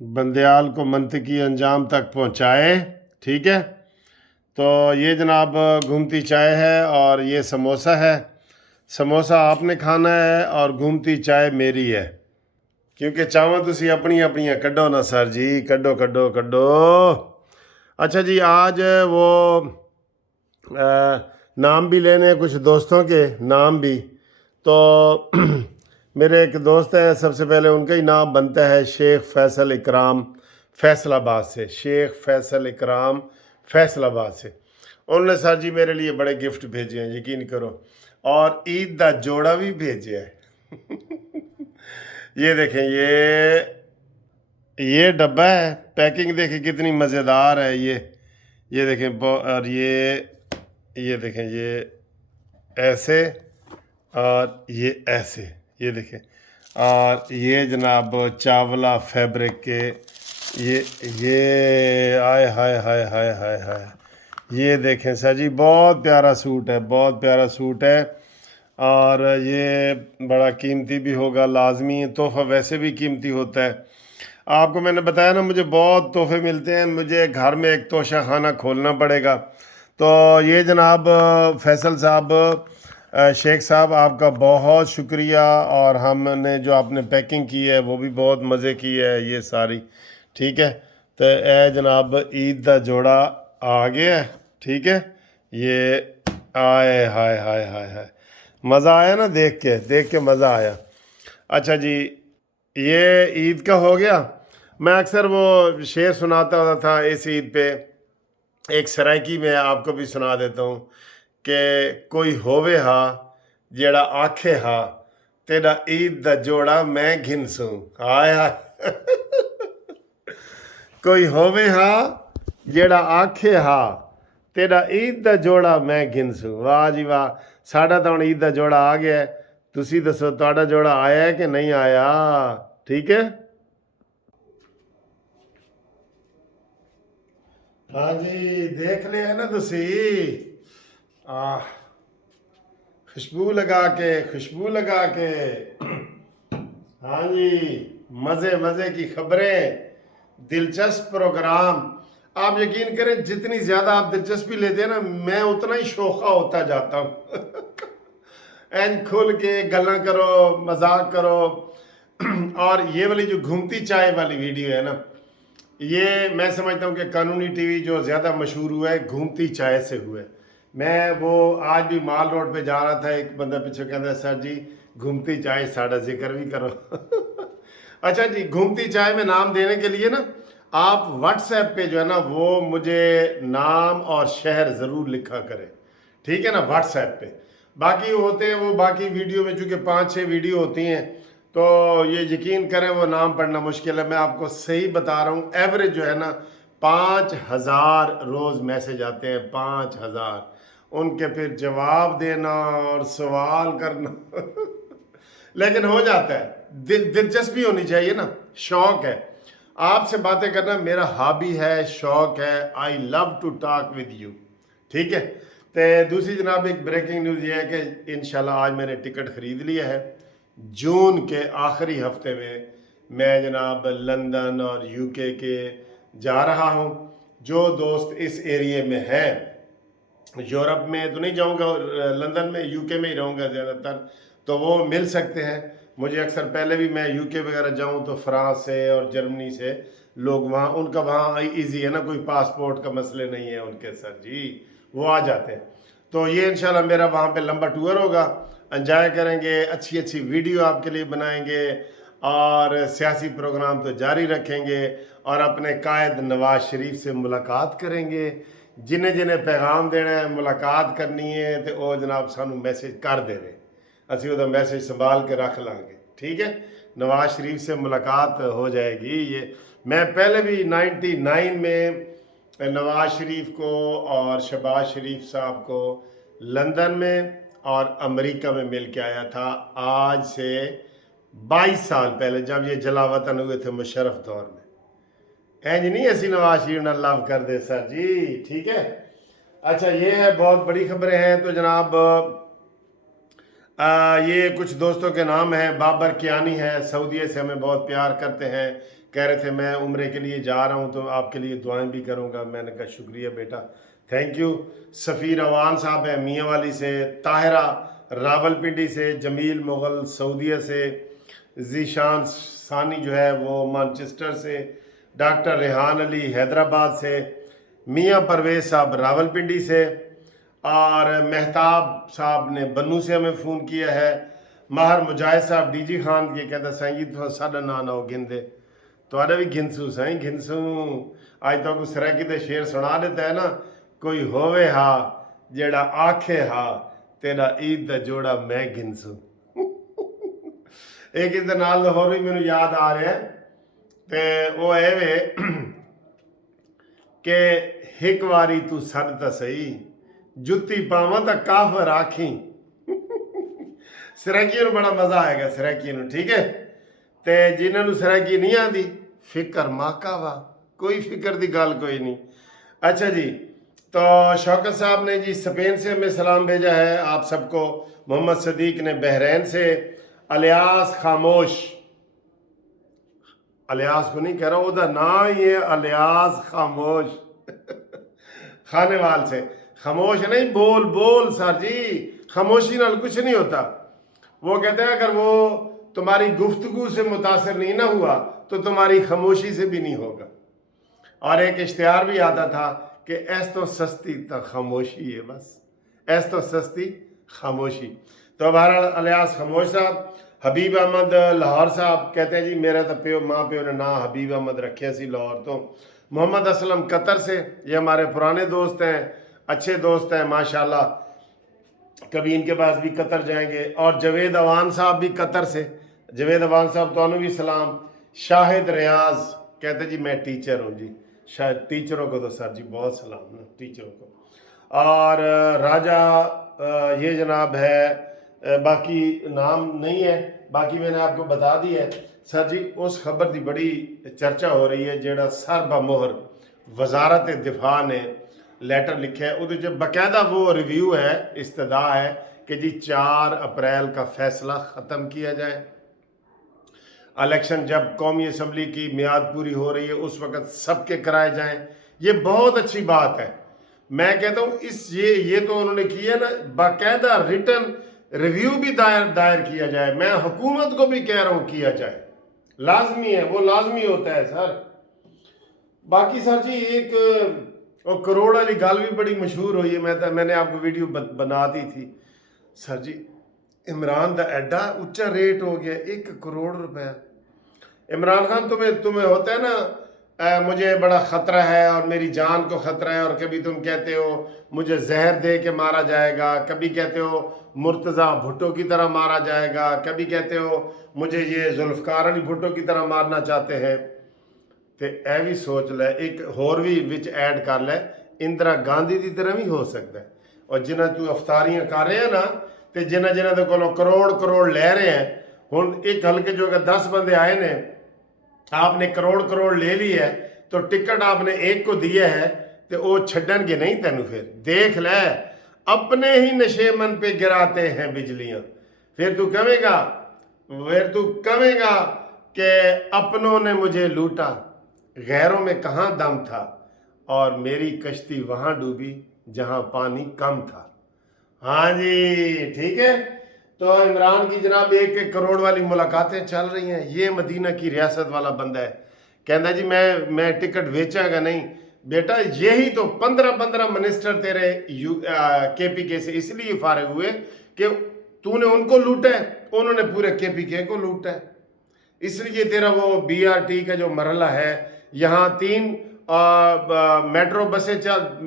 बंदयाल को मंतकी अंजाम तक पहुँचाए। ठीक है, तो ये जनाब घूमती चाय है और ये समोसा है। समोसा आपने खाना है और घूमती चाय मेरी है, क्योंकि चावल तुसी अपनी अपनियां कड्डो ना सर जी, कड्डो कड्डो कड्डो। अच्छा जी, आज वो नाम भी लेने हैं, कुछ दोस्तों के नाम भी। तो मेरे एक दोस्त हैं, सबसे पहले उनका ही नाम बनता है शेख फैसल इकराम फैसलाबाद से। शेख फैसल इकराम फैसलाबाद से उन्होंने सर जी मेरे लिए बड़े गिफ्ट भेजे हैं, यकीन करो, और ईद का जोड़ा भी भेजा है। ये देखें, ये डब्बा है, पैकिंग देखें कितनी मज़ेदार है। ये देखें, और ये देखें, ये ऐसे और ये ऐसे, ये देखें। और ये जनाब चावला फैब्रिक के ये आय हाय हाय हाय हाय हाय, ये देखें सर जी, बहुत प्यारा सूट है, बहुत प्यारा सूट है। और ये बड़ा कीमती भी होगा, लाजमी तोहफ़ा वैसे भी कीमती होता है। आपको मैंने बताया ना, मुझे बहुत तोहफे मिलते हैं, मुझे घर में एक तोशा खाना खोलना पड़ेगा। तो ये जनाब फैसल साहब, शेख साहब, आपका बहुत शुक्रिया। और हमने जो आपने पैकिंग की है वो भी बहुत मज़े की है ये सारी। ठीक है, तो ए जनाब ईद का जोड़ा आ गया है। ठीक है, ये आए हाय हाय हाय हाय, मज़ा आया ना, देख के मज़ा आया। अच्छा जी, ये ईद का हो गया। मैं अक्सर वो शेर सुनाता होता था इस ईद पे, एक सराइकी में आपको भी सुना देता हूँ कि कोई होवे हा जेड़ा आखे हा तेरा ईद दा जोड़ा मैं घिनसूं। हाय हाय। कोई होवे हा जेड़ा आखे हा तेरा ईद दा जोड़ा मैं घिनसूं। वाह जी वाह, साडा तो हुण ईद दा जोड़ा आ गया है। तुसी दसो तुहाडा जोड़ा आया है कि नहीं आया? ठीक है, हाँ जी, देख लिया ना तुसी। आह, खुशबू लगा के हाँ जी, मज़े मज़े की खबरें, दिलचस्प प्रोग्राम। आप यकीन करें, जितनी ज़्यादा आप दिलचस्पी लेते हैं ना, मैं उतना ही शोखा होता जाता हूँ। एन खुल के गल्ला करो, मजाक करो। और ये वाली जो घूमती चाय वाली वीडियो है ना, ये मैं समझता हूँ कि कानूनी टीवी जो ज़्यादा मशहूर हुआ है घूमती चाय से हुआ है। मैं वो आज भी माल रोड पे जा रहा था, एक बंदा पीछे कहता, सर जी घूमती चाय साड़ा जिक्र भी करो। अच्छा जी, घूमती चाय में नाम देने के लिए ना, आप व्हाट्सएप पे जो है ना वो मुझे नाम और शहर ज़रूर लिखा करें। ठीक है ना, व्हाट्सएप पे। बाकी होते हैं वो, बाकी वीडियो में चूँकि 5-6 वीडियो होती हैं, तो ये यकीन करें वो नाम पढ़ना मुश्किल है। मैं आपको सही बता रहा हूँ, एवरेज जो है ना 5,000 रोज़ मैसेज आते हैं, 5,000। उनके फिर जवाब देना और सवाल करना। लेकिन हो जाता है, दिलचस्पी होनी चाहिए ना, शौक है। आपसे बातें करना मेरा हॉबी है, शौक है। I love to talk with you. ठीक है, तो दूसरी जनाब एक ब्रेकिंग न्यूज़ ये है कि इंशाल्लाह आज मैंने टिकट ख़रीद लिया है। जून के आखिरी हफ्ते में मैं जनाब लंदन और यूके के जा रहा हूँ। जो दोस्त इस एरिए में हैं, यूरोप में तो नहीं जाऊंगा, लंदन में यूके में ही रहूँगा ज़्यादातर, तो वो मिल सकते हैं मुझे। अक्सर पहले भी मैं यूके वगैरह जाऊँ तो फ्रांस से और जर्मनी से लोग वहाँ, उनका वहाँ इजी है ना, कोई पासपोर्ट का मसले नहीं है उनके, सर जी वो आ जाते हैं। तो ये इंशाल्लाह मेरा वहाँ पे लंबा टूर होगा, एंजॉय करेंगे, अच्छी अच्छी वीडियो आपके लिए बनाएंगे और सियासी प्रोग्राम तो जारी रखेंगे और अपने कायद नवाज शरीफ से मुलाकात करेंगे। जिन्हें जिन्हें पैगाम देना है, मुलाकात करनी है, तो वो जनाब सानू मैसेज कर देवे, असी वो मैसेज संभाल के रख लाँगे। ठीक है, नवाज शरीफ से मुलाकात हो जाएगी। ये मैं पहले भी 99 में नवाज शरीफ को और शहबाज शरीफ साहब को लंदन में और अमेरिका में मिल के आया था, आज से 22 साल पहले, जब ये जलावतन हुए थे मुशर्रफ दौर में। इंज नहीं ऐसी नवाज शरीफ ना लव कर दे सर जी। ठीक है, अच्छा ये है, बहुत बड़ी खबरें हैं। तो जनाब یہ کچھ دوستوں کے نام ہیں. بابر کیانی ہے, سعودیہ سے ہمیں بہت پیار کرتے ہیں, کہہ رہے تھے میں عمرے کے لیے جا رہا ہوں تو آپ کے لیے دعائیں بھی کروں گا. میں نے کہا شکریہ بیٹا, تھینک یو. سفیر اوان صاحب ہیں میاں والی سے, طاہرہ راول پنڈی سے, جمیل مغل سعودیہ سے, ذیشان ثانی جو ہے وہ مانچسٹر سے, ڈاکٹر ریحان علی حیدرآباد سے, میاں پرویز صاحب راول پنڈی سے, اور مہتاب صاحب نے بنو سے ہمیں فون کیا ہے. ماہر مجاہد صاحب ڈی جی خان کے کہتا سائیں جی تو ساڑھا نانا ہو گن دے تو آدھا بھی گھنسو سائیں گھنسو. آج تو کو سرائکی دے شیر سنا دیتا ہے نا, کوئی ہووے ہا جیڑا آکھے ہا تیرا عید دا جوڑا میں گھنسو. ایک اس دے نال ہور بھی میں یاد آ رہے ہیں تے وہ اے وے کہ ہک واری تو سد تا سہی جتی پاواں تا کافر آکھیں. سرائکیوں بڑا مزہ آئے گا سرائکیوں, ٹھیک ہے. تے جنہاں نو سرائکی نہیں آندی فکر ماکا وا, کوئی فکر دی گال کوئی نہیں. اچھا جی, تو شوکت صاحب نے جی اسپین سے ہمیں سلام بھیجا ہے آپ سب کو. محمد صدیق نے بحرین سے, الیاس خاموش, الیاس کو نہیں کہہ رہا, وہ دا نا ہی ہے الیاس خاموش. خانے وال سے, خاموش نہیں بول بول سر جی, خاموشی نال کچھ نہیں ہوتا. وہ کہتے ہیں اگر وہ تمہاری گفتگو سے متاثر نہیں نہ ہوا تو تمہاری خاموشی سے بھی نہیں ہوگا. اور ایک اشتہار بھی آتا تھا کہ ایس تو سستی تا خاموشی ہے, بس ایس تو سستی خاموشی. تو بہرحال الیاس خاموش صاحب. حبیب احمد لاہور صاحب کہتے ہیں جی میرا تو پیو ماں پیو نے نام حبیب احمد رکھے سی لاہور تو. محمد اسلم قطر سے, یہ ہمارے پرانے دوست ہیں, اچھے دوست ہیں ماشاءاللہ, کبھی ان کے پاس بھی قطر جائیں گے. اور جوید اوان صاحب بھی قطر سے, جوید اوان صاحب تو انہوں بھی سلام. شاہد ریاض کہتے جی میں ٹیچر ہوں جی, شاید ٹیچروں کو تو سر جی بہت سلام نا ٹیچروں کو. اور راجہ یہ جناب ہے, باقی نام نہیں ہے, باقی میں نے آپ کو بتا دی ہے. سر جی اس خبر دی بڑی چرچا ہو رہی ہے جیڑا سر بمہر وزارت دفاع نے لیٹر لکھا ہے, وہ جو باقاعدہ وہ ریویو ہے, استدعا ہے کہ جی 4 اپریل کا فیصلہ ختم کیا جائے. الیکشن جب قومی اسمبلی کی میعاد پوری ہو رہی ہے اس وقت سب کے کرائے جائیں. یہ بہت اچھی بات ہے. میں کہتا ہوں یہ تو انہوں نے کیا نا, باقاعدہ ریٹن ریویو بھی دائر کیا جائے. میں حکومت کو بھی کہہ رہا ہوں کیا جائے, لازمی ہے, وہ لازمی ہوتا ہے سر. باقی سر جی ایک وہ کروڑ والی گال بھی بڑی مشہور ہوئی ہے, میں نے آپ کو ویڈیو بنا دی تھی. سر جی عمران دا ایڈا اچھا ریٹ ہو گیا, 1 کروڑ روپے. عمران خان تمہیں ہوتا ہے نا مجھے بڑا خطرہ ہے اور میری جان کو خطرہ ہے, اور کبھی تم کہتے ہو مجھے زہر دے کے مارا جائے گا, کبھی کہتے ہو مرتضیٰ بھٹو کی طرح مارا جائے گا, کبھی کہتے ہو مجھے یہ ذوالفقار علی بھٹو کی طرح مارنا چاہتے ہیں. تے اے بھی سوچ لے, ایک ہور بھی وچ ایڈ کر لے, اندرا گاندھی دی طرح بھی ہو سکتا ہے. اور جنہ تو افطاریاں کر رہے ہیں نا, تے جنہ دے کولوں کروڑ لے رہے ہیں, ہن ایک ہلکے جو اگر 10 بندے آئے نے, آپ نے کروڑ لے لی ہے تو ٹکٹ آپ نے ایک کو دیا ہے تے وہ چھڈن گے نہیں تینوں. پھر دیکھ لے, اپنے ہی نشے من پہ گراتے ہیں بجلیاں. پھر تو کہے گا کہ اپنوں نے مجھے لوٹا, غیروں میں کہاں دم تھا, اور میری کشتی وہاں ڈوبی جہاں پانی کم تھا. ہاں جی ٹھیک ہے. تو عمران کی جناب 1 کروڑ والی ملاقاتیں چل رہی ہیں. یہ مدینہ کی ریاست والا بندہ ہے, کہنا جی میں ٹکٹ ویچا گا نہیں. بیٹا یہی تو 15 منسٹر تیرے کے پی کے سے اس لیے فارغ ہوئے کہ تو نے ان کو لوٹا ہے, انہوں نے پورے کے پی کے کو لوٹا ہے. اس لیے تیرا وہ بی آر ٹی کا جو مرحلہ ہے, یہاں 3 میٹرو بسیں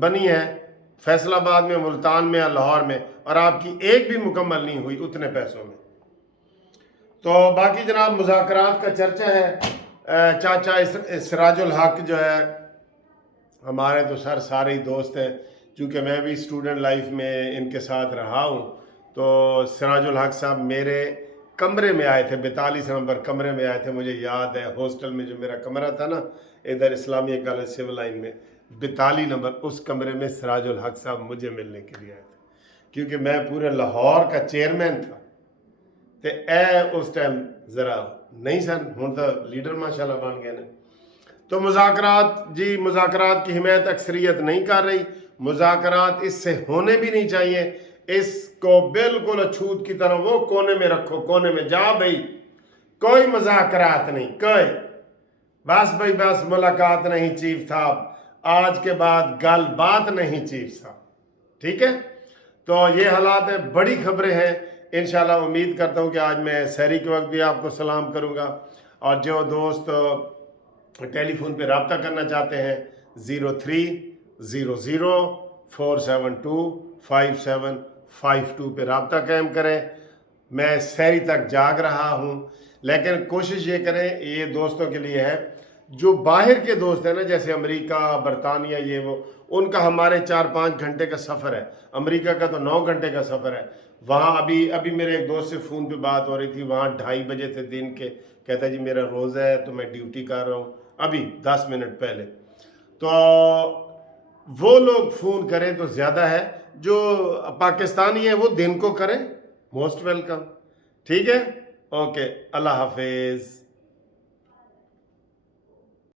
بنی ہیں, فیصل آباد میں, ملتان میں, لاہور میں, اور آپ کی ایک بھی مکمل نہیں ہوئی اتنے پیسوں میں. تو باقی جناب مذاکرات کا چرچا ہے. چاچا سراج الحق جو ہے ہمارے تو سر سارے ہی دوست ہیں, چونکہ میں بھی اسٹوڈنٹ لائف میں ان کے ساتھ رہا ہوں. تو سراج الحق صاحب میرے کمرے میں آئے تھے, 42 نمبر کمرے میں آئے تھے. مجھے یاد ہے ہاسٹل میں جو میرا کمرہ تھا نا ادھر اسلامیہ کالج سول لائن میں 42 نمبر, اس کمرے میں سراج الحق صاحب مجھے ملنے کے لیے آئے تھے, کیونکہ میں پورے لاہور کا چیئرمین تھا. ਤੇ ਇਹ ਉਸ ਟਾਈਮ ਜ਼ਰਾ ਨਹੀਂ ਸਨ, ਹੁਣ ਤਾਂ ਲੀਡਰ ਮਾਸ਼ਾਅੱਲਾ ਬਣ ਗਏ ਨੇ। तो मुज़ाकरात जी, मुज़ाकरात की हिमायत अक्सरियत नहीं कर रही, मुज़ाकरात इससे होने भी नहीं चाहिए। इसको बिल्कुल अछूत की तरह वो कोने में रखो, कोने में जा भाई, कोई मुज़ाकरात नहीं, कोई बस भाई बस मुलाकात नहीं चीफ साहब, आज के बाद गल बात नहीं चीफ साहब, ठीक है। तो ये हालात है, बड़ी खबरें हैं। इंशाल्लाह उम्मीद करता हूँ कि आज मैं सहरी के वक्त भी आपको सलाम करूँगा, और जो दोस्त टेलीफोन पे रब्ता करना चाहते हैं 0300472572 पे रब्ता कायम करें। मैं सहरी तक जाग रहा हूँ, लेकिन कोशिश ये करें, ये दोस्तों के लिए है जो बाहर के दोस्त हैं ना, जैसे अमेरिका, बरतानिया, ये वो, उनका हमारे 4-5 घंटे का सफ़र है, अमेरिका का तो 9 घंटे का सफ़र है। वहाँ अभी मेरे एक दोस्त से फ़ोन पे बात हो रही थी, वहाँ 2:30 बजे थे दिन के, कहता जी मेरा रोज़ा है तो मैं ड्यूटी कर रहा हूँ, अभी 10 मिनट पहले। तो वो लोग फ़ोन करें तो ज़्यादा है, जो पाकिस्तानी है वो दिन को करें, मोस्ट वेलकम, ठीक है। ओके, अल्लाह हाफिज़।